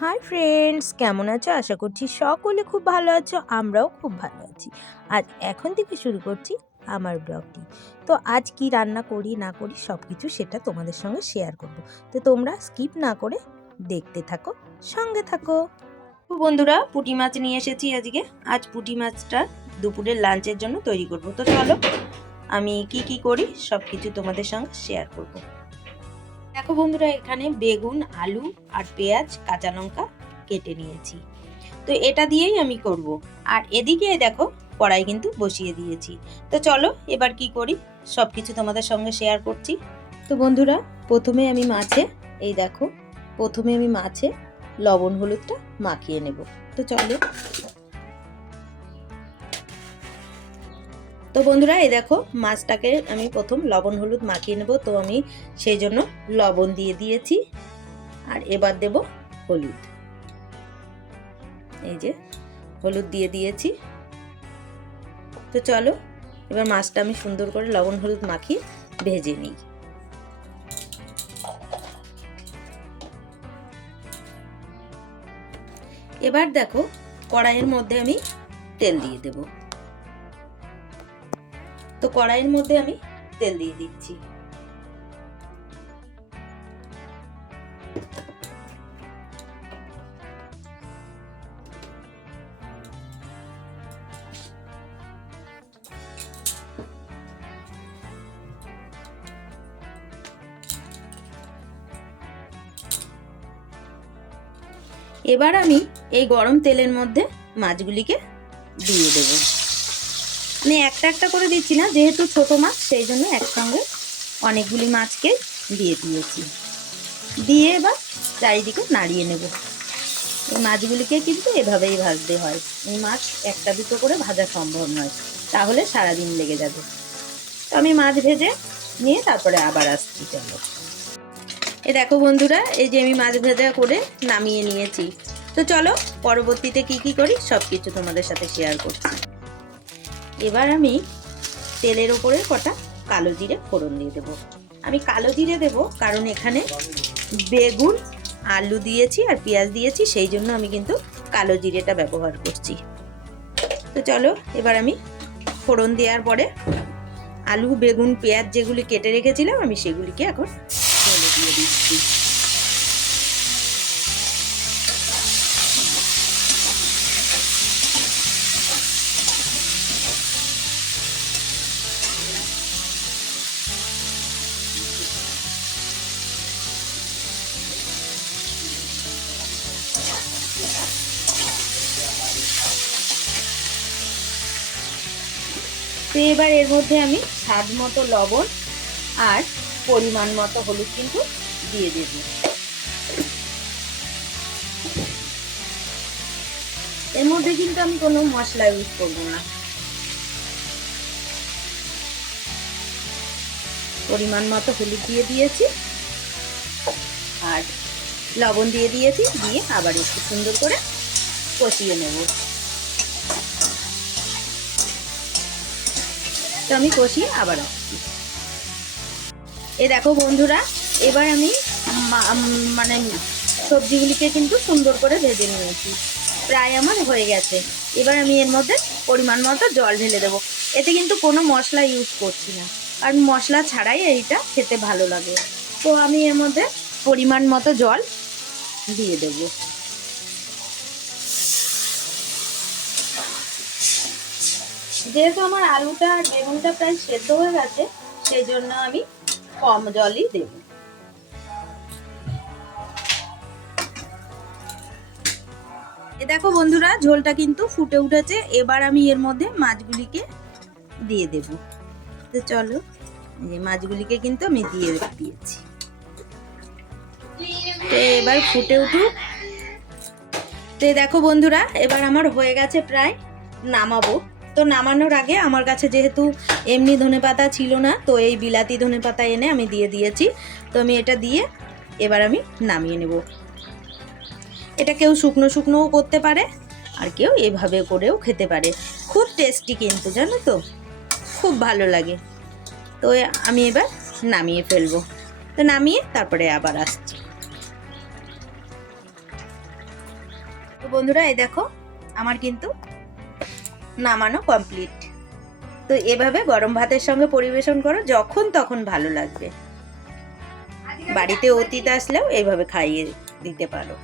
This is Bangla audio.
হাই ফ্রেন্ডস কেমন আছো? আশা করছি সকলে খুব ভালো আছো, আমরাও খুব ভালো আছি। আজ এখন থেকে শুরু করছি আমার ব্লগটি। তো আজ কি রান্না করি, না করি সব কিছু সেটা তোমাদের সঙ্গে শেয়ার করব। তো তোমরা স্কিপ না করে দেখতে থাকো, সঙ্গে থাকো। বন্ধুরা, পুঁটি মাছ নিয়ে এসেছি আজকে। আজ পুঁটি মাছটা দুপুরের লাঞ্চের জন্য তৈরি করব। তো চলো, আমি কি কি করি সব কিছু তোমাদের সঙ্গে শেয়ার করব। দেখো বন্ধুরা, এখানে বেগুন, আলু আর পেঁয়াজ, কাঁচা লঙ্কা কেটে নিয়েছি। তো এটা দিয়েই আমি করব। আর এদিকে দেখো, কড়াই কিন্তু বসিয়ে দিয়েছি। তো চলো, এবার কি করি? সব কিছু তোমাদের সঙ্গে শেয়ার করছি। তো বন্ধুরা, প্রথমে আমি মাছে, এই দেখো, প্রথমে আমি মাছে লবণ হলুদটা মাখিয়ে নেব। তো চলো। তো বন্ধুরা, এই দেখো, মাছটাকে আমি প্রথম লবণ হলুদ মাখিয়ে নেব। তো আমি সেই জন্য লবণ দিয়ে দিয়েছি। আর এবার দেব হলুদ। এই যে, হলুদ দিয়ে দিয়েছি। তো চলো, এবার মাছটা আমি সুন্দর করে লবণ হলুদ মাখিয়ে ভেজে নিই। এবার দেখো, কড়াইয়ের মধ্যে আমি তেল দিয়ে দেব। তো কড়াইয়ের মধ্যে আমি তেল দিয়ে দিচ্ছি। এবার আমি এই গরম তেলের মধ্যে মাছগুলিকে দিয়ে দেব। আমি একটা একটা করে দিচ্ছি না, যেহেতু ছোট মাছ, সেই জন্য একসঙ্গে অনেকগুলি মাছকে দিয়ে দিয়েছি। দিয়ে এবার চারিদিকে নাড়িয়ে নেব। এই মাছগুলিকে কিন্তু এভাবেই ভাজতে হয়। এই মাছ একটা দুটো করে ভাজা সম্ভব নয়, তাহলে সারাদিন লেগে যাবে। তো আমি মাছ ভেজে নিয়ে তারপরে আবার আসছি, চলো। এ দেখো বন্ধুরা, এই যে আমি মাছ ভেজা করে নামিয়ে নিয়েছি। তো চলো, পরবর্তীতে কি কি করি সব কিছু তোমাদের সাথে শেয়ার করছি। এবার আমি তেলের ওপরে কটা কালো জিরে ফোড়ন দিয়ে দেবো। আমি কালো জিরে দেব কারণ এখানে বেগুন, আলু দিয়েছি আর পেঁয়াজ দিয়েছি, সেই জন্য আমি কিন্তু কালো জিরেটা ব্যবহার করছি। তো চলো, এবার আমি ফোড়ন দেওয়ার পরে আলু, বেগুন, পেঁয়াজ যেগুলি কেটে রেখেছিলাম, আমি সেগুলিকে এখন তেলে দিয়ে দিচ্ছি। তো এবার এর মধ্যে আমি স্বাদ মতো লবণ আর পরিমাণ মতো হলুদ কিন্তু দিয়ে দেব। এর মধ্যে কিন্তু আমি কোনো মশলা ইউজ করব না। পরিমাণ মতো হলুদ দিয়ে দিয়েছি আর লবণ দিয়ে দিয়েছি, দিয়ে আবার একটু সুন্দর করে কষিয়ে নেব। তো আমি কষিয়ে আবার আসছি এ দেখো বন্ধুরা, এবার আমি মানে সবজিগুলিকে কিন্তু সুন্দর করে ভেজে নিয়েছি। প্রায় আমার হয়ে গেছে। এবার আমি এর মধ্যে পরিমাণ মতো জল ঢেলে দেবো। এতে কিন্তু কোনো মশলা ইউজ করছি না। কারণ মশলা ছাড়াই এইটা খেতে ভালো লাগে। তো আমি এর মধ্যে পরিমাণ মতো জল দিয়ে দেব। যেহেতু আমার আলুটা আর বেগুনটা প্রায় সেদ্ধ হয়ে গেছে সেই জন্য আমি কম জলই দেব। এ দেখো বন্ধুরা, ঝোলটা কিন্তু ফুটে উঠেছে, এবার আমি এর মধ্যে মাছগুলিকে দিয়ে দেব। তো চলো, এই মাছগুলিকে কিন্তু আমি দিয়ে দিয়েছি। তো এবার ফুটে উঠুক। তো দেখো বন্ধুরা, এবার আমার হয়ে গেছে প্রায় নামাবো। তো নামানোর আগে আমার কাছে যেহেতু এমনি ধনে পাতা ছিল না, তো এই বিলাতি ধনে পাতা এনে আমি দিয়ে দিয়েছি। তো আমি এটা দিয়ে এবার আমি নামিয়ে নেব। এটা কেউ শুকনো শুকনোও করতে পারে, আর কেউ এভাবে করেও খেতে পারে। খুব টেস্টি কিন্তু, জানো তো? খুব ভালো লাগে। তো আমি এবার নামিয়ে ফেলব। তো নামিয়ে তারপরে আবার আসছি। তো বন্ধুরা এই দেখো, আমার কিন্তু নামানো কমপ্লিট তো এভাবে গরম ভাতের সঙ্গে পরিবেশন করো যখন তখন ভালো লাগবে। বাড়িতে অতীত আসলেও এইভাবে খাইয়ে দিতে পারো।